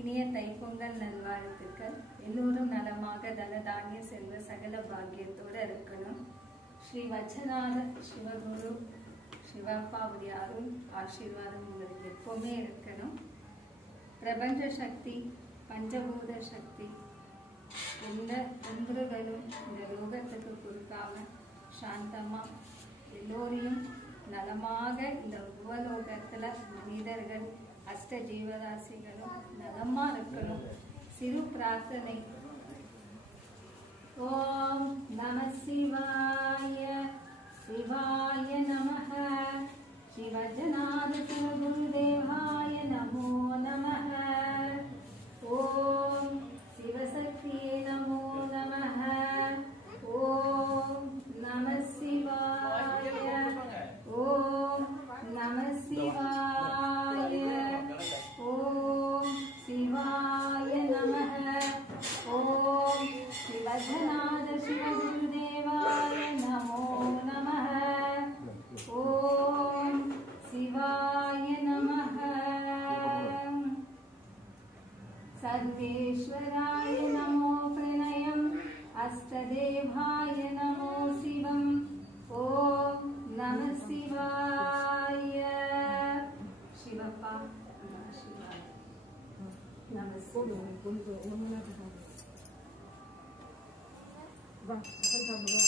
இனிய தைப்பொங்கல் நல்வாழ்த்துக்கள். எல்லோரும் நலமாக தனதானிய செல்வ சகல பாக்கியத்தோடு இருக்கணும். ஸ்ரீ வச்சநாத சிவகுரு சிவப்பாவுடைய அருள் ஆசீர்வாதம் உங்களுக்கு எப்பவுமே இருக்கணும். பிரபஞ்ச சக்தி, பஞ்சபூத சக்தி எந்த தொந்தரவுகளும் இந்த லோகத்துக்கு கொடுக்காம சாந்தமா எல்லோரையும் நலமாக இந்த உபலோகத்துல மனிதர்கள் அஷ்ட ஜீவராசிகளும் நலமா இருக்கணும். சிறு பிரார்த்தனை. ஓம் நம சிவாய சிவாய நமஹ. சிவஜனாத சிவகுருதேவாய நமோ நமஹ. ஓம் சிவசக்தியே நமோ நமஹ. ஓம் நம சிவாய. ஓம் நம சிவாய. ஓம் சிவாய நமஹ. ஓம் சிவஜனாத சிவகுருதேவாய நமோ நமஹ. ஓம் சிவாய நமஹ. सर्वेश्वराय नमो प्रणयम् अष्टदेवाय नमो शिवम्. ओम नमः शिवाय. शिवप्पा नमः शिवाय. नमस्ते.